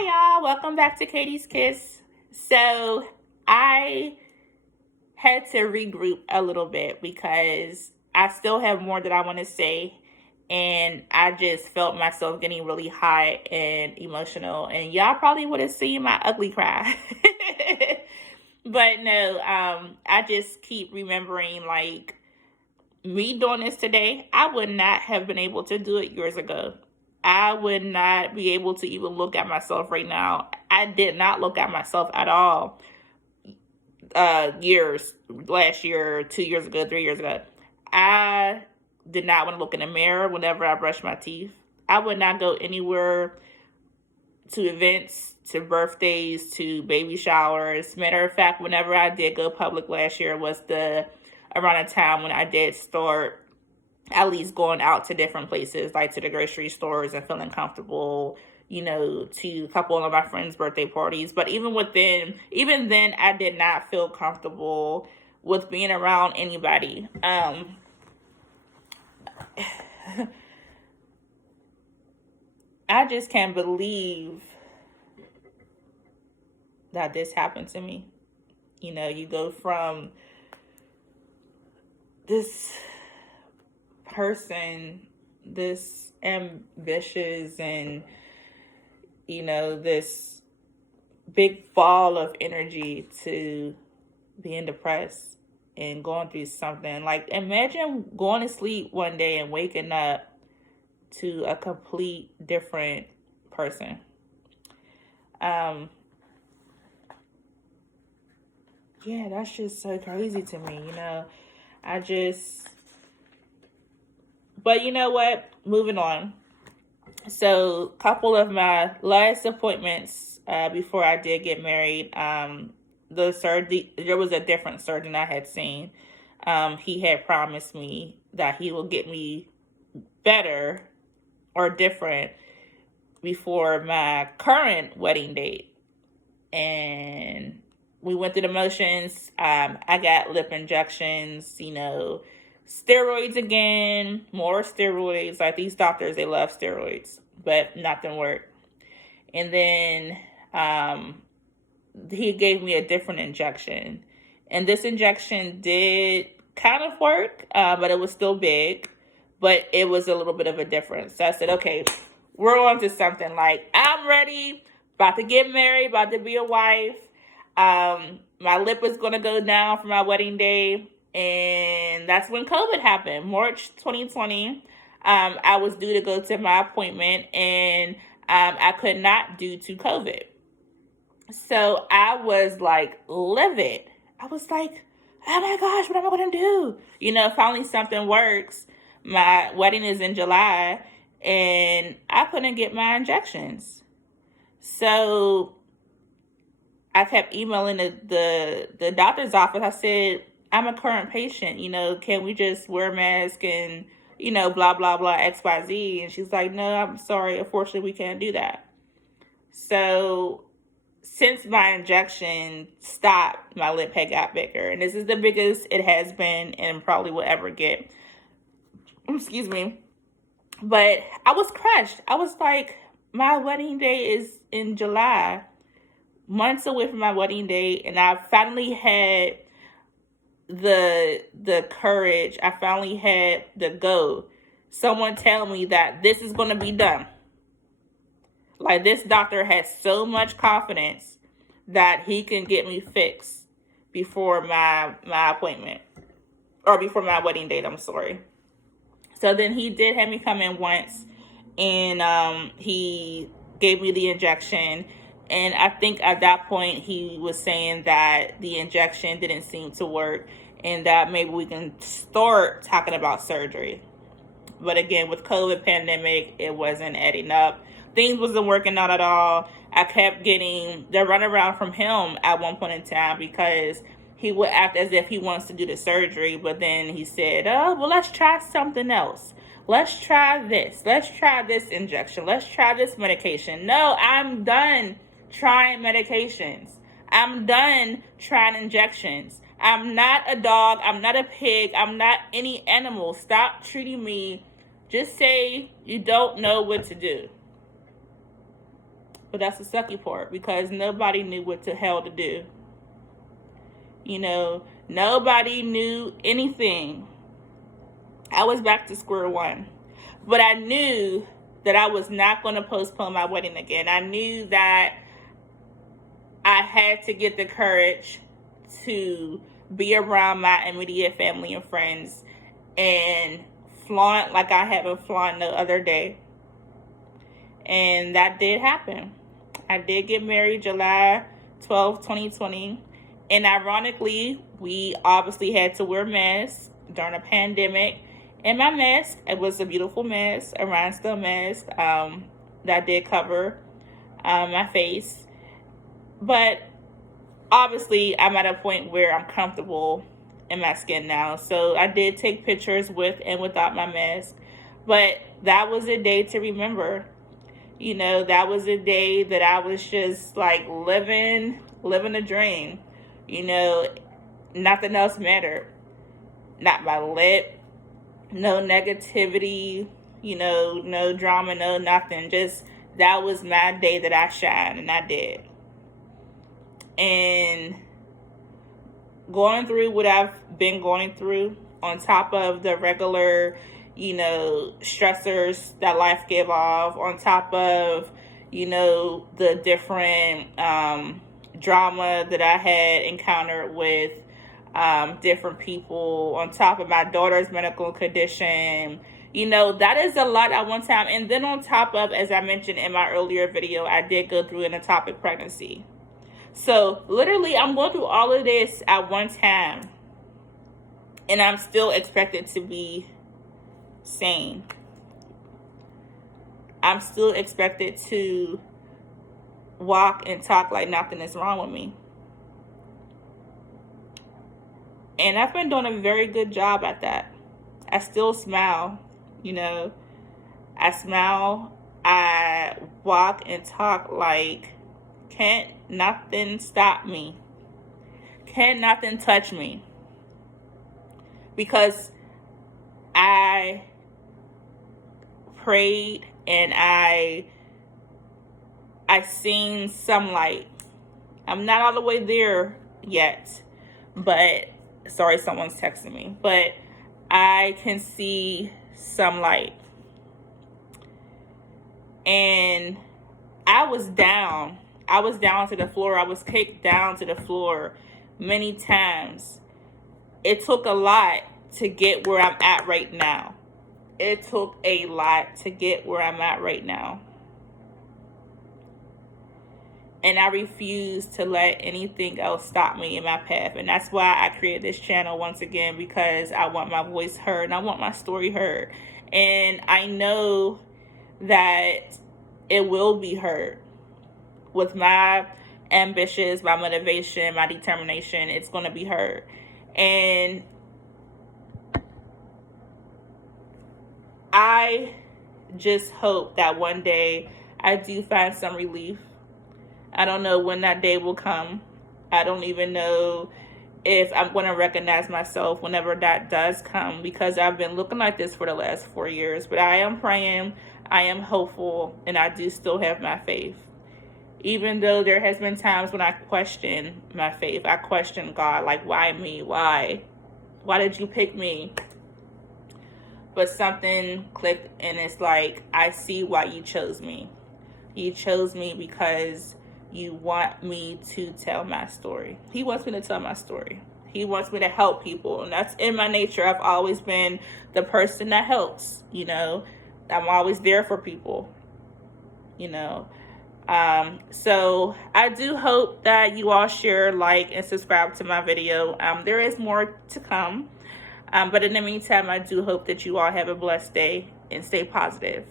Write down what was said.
Hi, y'all. Welcome back to Katie's Kiss. So, I had to regroup a little bit because I still have more that I want to say. And I just felt myself getting really hot and emotional. And y'all probably would have seen my ugly cry. But no, I just keep remembering like me doing this today. I would not have been able to do it years ago. I would not be able to even look at myself right now. I did not look at myself at all last year, 2 years ago, 3 years ago. I did not want to look in the mirror whenever I brushed my teeth. I would not go anywhere, to events, to birthdays, to baby showers. Matter of fact, whenever I did go public last year was around a time when I did start at least going out to different places, like to the grocery stores and feeling comfortable, to a couple of my friends' birthday parties. But even then, I did not feel comfortable with being around anybody. I just can't believe that this happened to me. You go from this person, this ambitious and, this big ball of energy, to being depressed and going through something. Like, imagine going to sleep one day and waking up to a complete different person. Yeah, that's just so crazy to me, But you know what? Moving on. So, a couple of my last appointments before I did get married, there was a different surgeon I had seen. He had promised me that he will get me better or different before my current wedding date. And we went through the motions. I got lip injections, steroids again, more steroids. Like, these doctors, they love steroids, but nothing worked. And then he gave me a different injection. And this injection did kind of work, but it was still big. But it was a little bit of a difference. So I said, okay, we're on to something. Like, I'm ready, about to get married, about to be a wife. My lip was going to go down for my wedding day. And that's when COVID happened, March 2020. I was due to go to my appointment, and I could not due to COVID. So I was like livid. I was like, oh my gosh, what am I going to do? Finally something works. My wedding is in July, and I couldn't get my injections. So I kept emailing the doctor's office. I said, I'm a current patient, can we just wear a mask and, blah, blah, blah, XYZ. And she's like, no, I'm sorry. Unfortunately, we can't do that. So since my injection stopped, my lip had got bigger. And this is the biggest it has been and probably will ever get. Excuse me. But I was crushed. I was like, my wedding day is in July, months away from my wedding day. And I finally had the courage. I finally had the go. Someone tell me that this is going to be done. Like, this doctor has so much confidence that he can get me fixed before my appointment, or before my wedding date, I'm sorry. So then he did have me come in once, and he gave me the injection. And I think at that point he was saying that the injection didn't seem to work and that maybe we can start talking about surgery. But again, with COVID pandemic, it wasn't adding up. Things wasn't working out at all. I kept getting the runaround from him at one point in time because he would act as if he wants to do the surgery, but then he said, oh, well, let's try something else. Let's try this. Let's try this injection. Let's try this medication. No, I'm done trying medications. I'm done trying injections. I'm not a dog. I'm not a pig. I'm not any animal. Stop treating me. Just say you don't know what to do. But that's the sucky part, because nobody knew what the hell to do. You know, nobody knew anything. I was back to square one. But I knew that I was not going to postpone my wedding again. I knew that I had to get the courage to be around my immediate family and friends and flaunt like I haven't flaunted no other day. And that did happen. I did get married July 12, 2020. And ironically, we obviously had to wear masks during a pandemic. And my mask, it was a beautiful mask, a rhinestone mask that did cover my face. But obviously, I'm at a point where I'm comfortable in my skin now. So I did take pictures with and without my mask. But that was a day to remember. You know, that was a day that I was just like living a dream. You know, nothing else mattered. Not my lip, no negativity, you know, no drama, no nothing. Just that was my day that I shined, and I did. And going through what I've been going through, on top of the regular, you know, stressors that life give off, on top of, you know, the different drama that I had encountered with different people, on top of my daughter's medical condition. You know, that is a lot at one time. And then on top of, as I mentioned in my earlier video, I did go through an ectopic pregnancy. So literally, I'm going through all of this at one time, and I'm still expected to be sane. I'm still expected to walk and talk like nothing is wrong with me. And I've been doing a very good job at that. I still smile, you know. I smile. I walk and talk like can't nothing stop me. Can't nothing touch me. Because I prayed and I seen some light. I'm not all the way there yet, but sorry, someone's texting me. But I can see some light. And I was down. I was down to the floor. I was kicked down to the floor many times. It took a lot to get where I'm at right now. It took a lot to get where I'm at right now. And I refuse to let anything else stop me in my path. And that's why I created this channel once again, because I want my voice heard and I want my story heard. And I know that it will be heard. With my ambitions, my motivation, my determination, it's going to be heard. And I just hope that one day I do find some relief. I don't know when that day will come. I don't even know if I'm going to recognize myself whenever that does come, because I've been looking like this for the last 4 years. But I am praying, I am hopeful, and I do still have my faith. Even though there has been times when I question my faith. I question God, like, why me? Why? Why did you pick me? But something clicked, and it's like, I see why you chose me. You chose me because you want me to tell my story. He wants me to tell my story. He wants me to help people. And that's in my nature. I've always been the person that helps, you know. I'm always there for people, you know. So I do hope that you all share, like, and subscribe to my video. There is more to come. But in the meantime, I do hope that you all have a blessed day and stay positive.